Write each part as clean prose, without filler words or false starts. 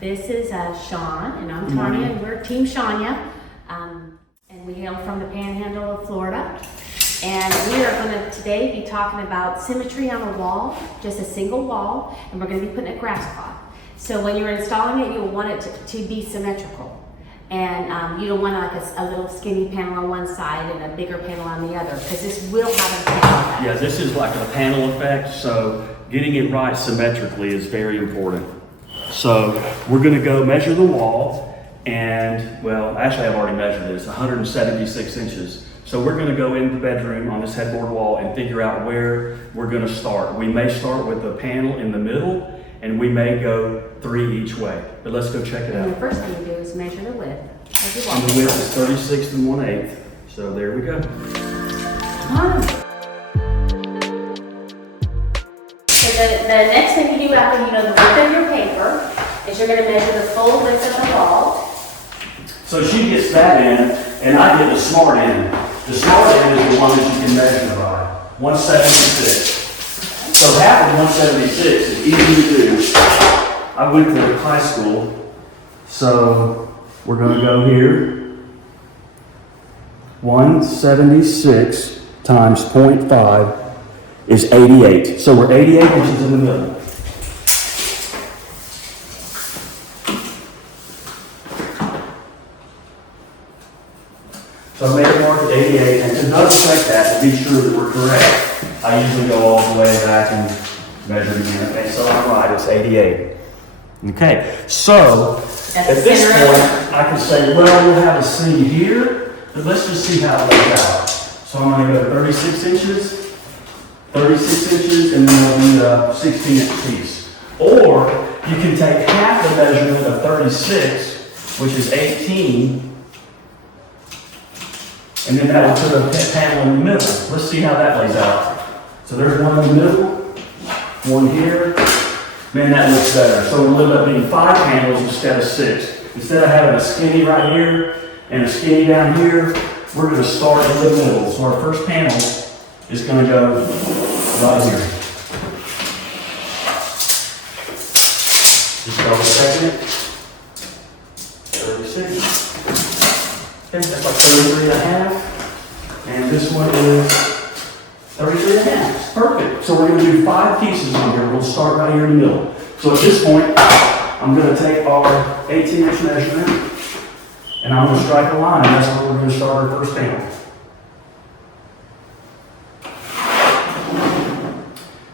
This is Sean, and I'm Tanya, and we're Team Shania, and we hail from the Panhandle of Florida. And we are going to today be talking about symmetry on a wall, just a single wall, and we're going to be putting a grass cloth. So when you're installing it, you'll want it to be symmetrical. And you don't want like a little skinny panel on one side and a bigger panel on the other, because this will have a panel effect. Yeah, this is like a panel effect, so getting it right symmetrically is very important. So we're going to go measure the wall, and well, actually I've already measured it. It's 176 inches. So we're going to go in the bedroom on this headboard wall and figure out where we're going to start. We may start with the panel in the middle, and we may go 3 each way. But let's go check it out. And the first thing you do is measure the width of the wall. And the width is 36 1/8. So there we go. So the next thing you do after you know the width of your paper is you're going to measure the full width of the wall. So she gets that in, and I get the smart end. The smart end is the one that you can measure by, 176. So half of 176 is easy to do. I went to high school, so we're going to go here. 176 times 0.5 is 88. So we're 88 inches in the middle. So I made a mark at 88, and to double check that, to be sure that we're correct, I usually go all the way back and measure again. Okay, so I'm right, it's 88. Okay, so at this point, I can say, well, we'll have a seam here, but let's just see how it lays out. So I'm going to go 36 inches, and then we'll do a 16-inch piece. Or you can take half the measurement of 36, which is 18, and then that will put a panel in the middle. Let's see how that lays out. So there's one in the middle, one here. Man, that looks better. So we'll end up being 5 panels instead of 6. Instead of having a skinny right here and a skinny down here, we're going to start in the middle. So our first panel is going to go right here. Just double checking it. 36. Okay, that's like 33.5. And this one is 33.5. Perfect. So we're going to do 5 pieces on here. We'll start right here in the middle. So at this point, I'm going to take our 18-inch measurement, and I'm going to strike a line. That's where we're going to start our first panel.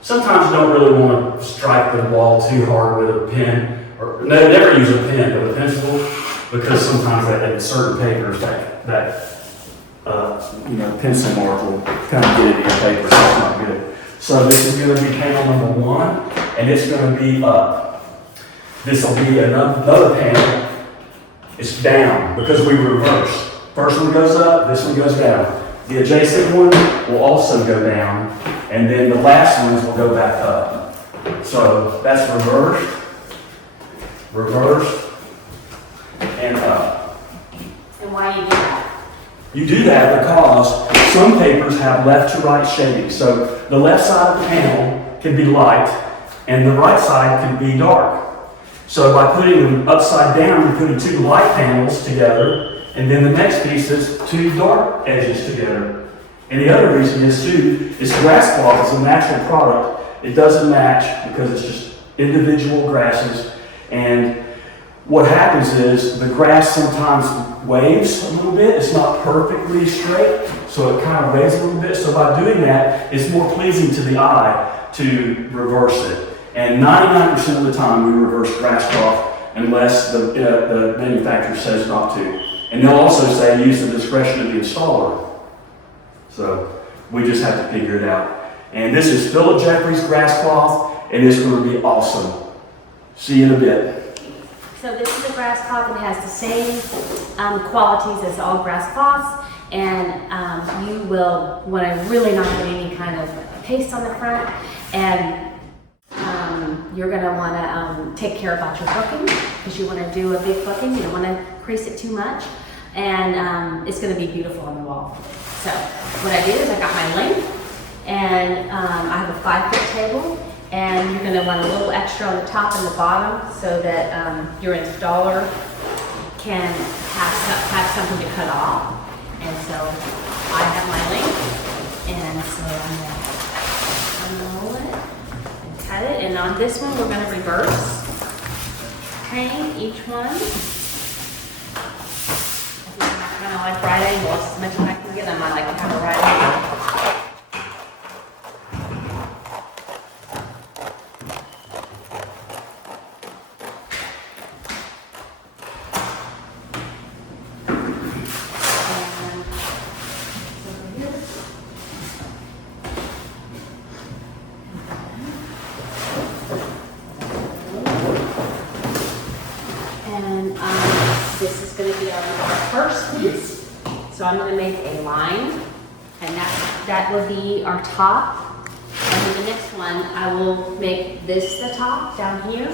Sometimes you don't really want to strike the wall too hard with a pen, or never use a pen, but a pencil, because sometimes in certain papers that pencil mark will kind of get it in your paper, so it's not good. So this is going to be panel number 1, and it's going to be up. This will be another panel. It's down because we reverse. First one goes up, this one goes down. The adjacent one will also go down, and then the last ones will go back up. So that's reversed, reversed, and up. And why do you do that? You do that because some papers have left to right shading. So the left side of the panel can be light and the right side can be dark. So by putting them upside down, you're putting 2 light panels together, and then the next piece is 2 dark edges together. And the other reason is too, is Grasscloth is a natural product. It doesn't match because it's just individual grasses. And what happens is the grass sometimes waves a little bit. It's not perfectly straight, so it kind of waves a little bit. So by doing that, it's more pleasing to the eye to reverse it. And 99% of the time, we reverse Grasscloth unless the manufacturer says not to. And they'll also say use the discretion of the installer. So we just have to figure it out. And this is Phillip Jeffries Grasscloth, and it's going to be awesome. See you in a bit. So this is a grass cloth and has the same qualities as all grass cloths, and you will want to really not get any kind of paste on the front, and you're going to want to take care about your booking, because you want to do a big booking. You don't want to crease it too much, and it's going to be beautiful on the wall. So what I did is I got my length, And I have a 5-foot table, and you're going to want a little extra on the top and the bottom so that your installer can have something to cut off. And so I have my link, and so I'm going to unroll it and cut it. And on this one, we're going to reverse hang each one. Kind of like right angles, as much as I can get them, I like to have a right angle. This is going to be our first piece. So I'm going to make a line, and that will be our top. And then the next one, I will make this the top down here,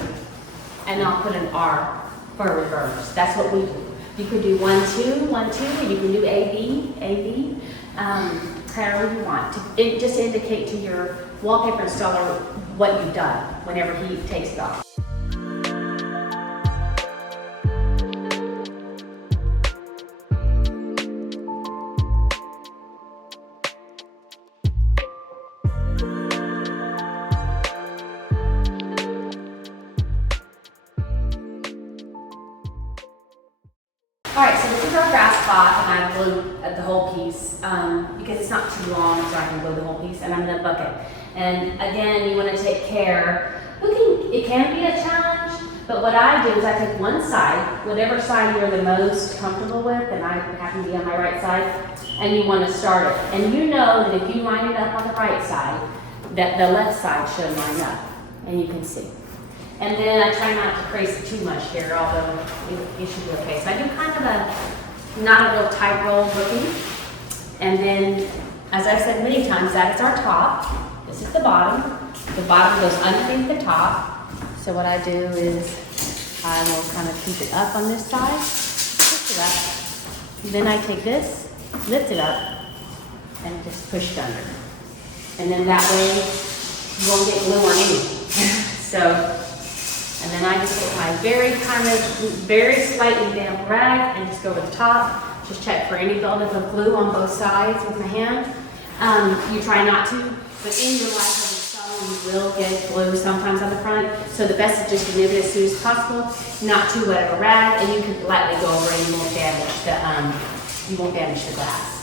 and I'll put an R for reverse. That's what we do. You could do 1, 2, 1, 2, or you can do A, B, A, B, however you want. It just indicate to your wallpaper installer what you've done whenever he takes it off. All right, so this is our grass cloth, and I glued the whole piece because it's not too long, so I can glue the whole piece, and I'm in a bucket. And again, you want to take care. It can be a challenge, but what I do is I take one side, whatever side you're the most comfortable with, and I happen to be on my right side, and you want to start it. And you know that if you line it up on the right side, that the left side should line up, and you can see. And then I try not to crease it too much here, although it should be okay. So I do kind of not a real tight roll looking. And then, as I've said many times, that is our top. This is the bottom. The bottom goes underneath the top. So what I do is I will kind of keep it up on this side, lift it up. And then I take this, lift it up, and just push it under. And then that way you won't get glue on anything. And then I just take my very slightly damp rag and just go over the top. Just check for any buildup of glue on both sides with my hand. You try not to, but in your life of installing, you will get glue sometimes on the front. So the best is just to nib it as soon as possible, not too wet of a rag, and you can lightly go over and you won't damage the glass.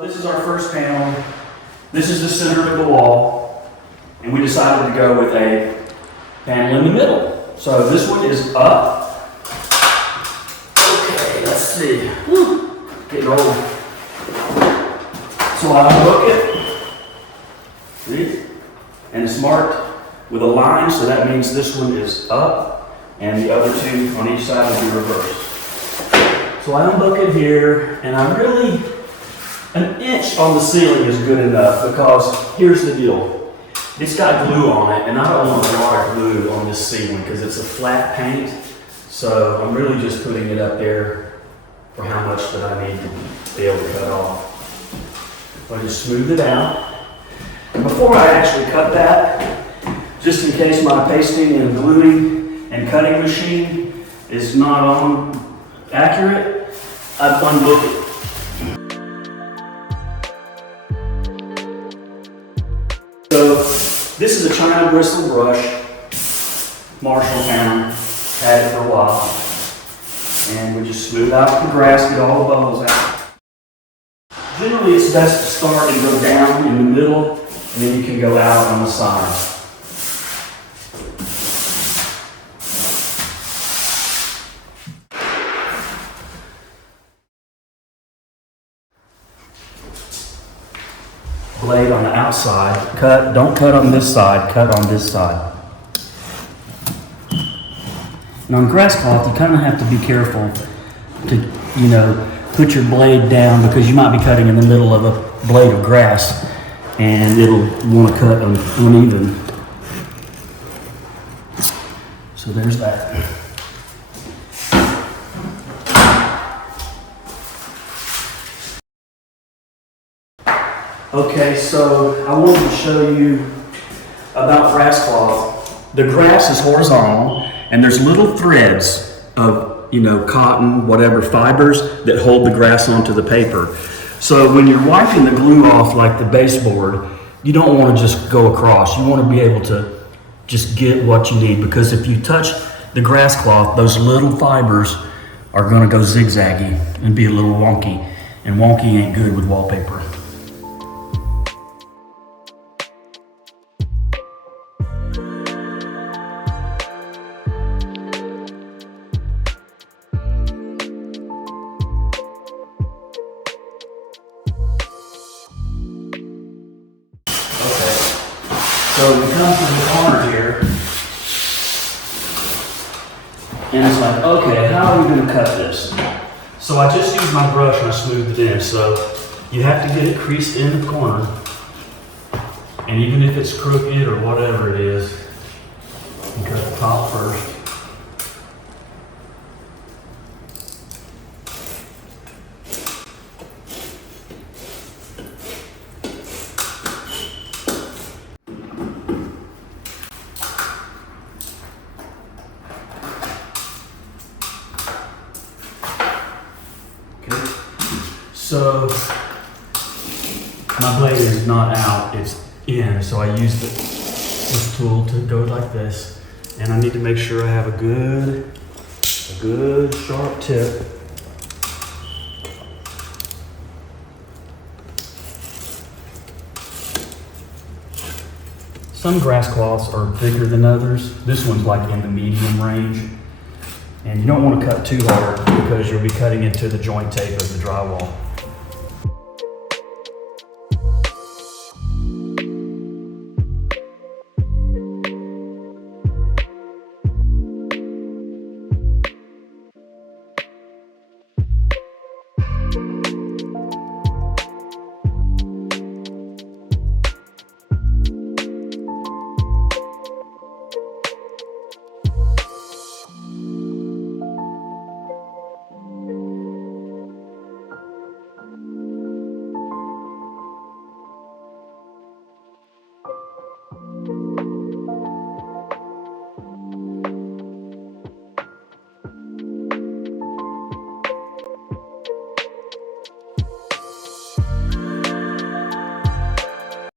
This is our first panel. This is the center of the wall, and we decided to go with a panel in the middle. So this one is up. Okay, let's see. Getting old. So I unhook it. See? And it's marked with a line, so that means this one is up, and the other two on each side will be reversed. So I unhook it here, and an inch on the ceiling is good enough, because here's the deal. It's got glue on it, and I don't want a lot of glue on this ceiling because it's a flat paint. So I'm really just putting it up there for how much that I need to be able to cut off. I just smooth it out. And before I actually cut that, just in case my pasting and gluing and cutting machine is not on accurate, I unhook it. So this is a China bristle brush, Marshall found, had it for a while. And we just smooth out the grass, get all the bubbles out. Generally it's best to start and go down in the middle, and then you can go out on the side. Blade on the outside, don't cut on this side, cut on this side. And on grass cloth, you kind of have to be careful to, put your blade down, because you might be cutting in the middle of a blade of grass and it'll want to cut uneven. So there's that. Okay, so I wanted to show you about grass cloth. The grass is horizontal, and there's little threads of, cotton, whatever fibers that hold the grass onto the paper. So when you're wiping the glue off like the baseboard, you don't want to just go across. You want to be able to just get what you need, because if you touch the grass cloth, those little fibers are going to go zigzaggy and be a little wonky, and wonky ain't good with wallpaper. So we come to the corner here, and it's like, okay, how are we going to cut this? So I just used my brush and I smoothed it in. So you have to get it creased in the corner, and even if it's crooked or whatever it is, you cut the top first. So my blade is not out, it's in, so I use this tool to go like this, and I need to make sure I have a good sharp tip. Some grass cloths are thicker than others. This one's like in the medium range. And you don't want to cut too hard because you'll be cutting into the joint tape of the drywall.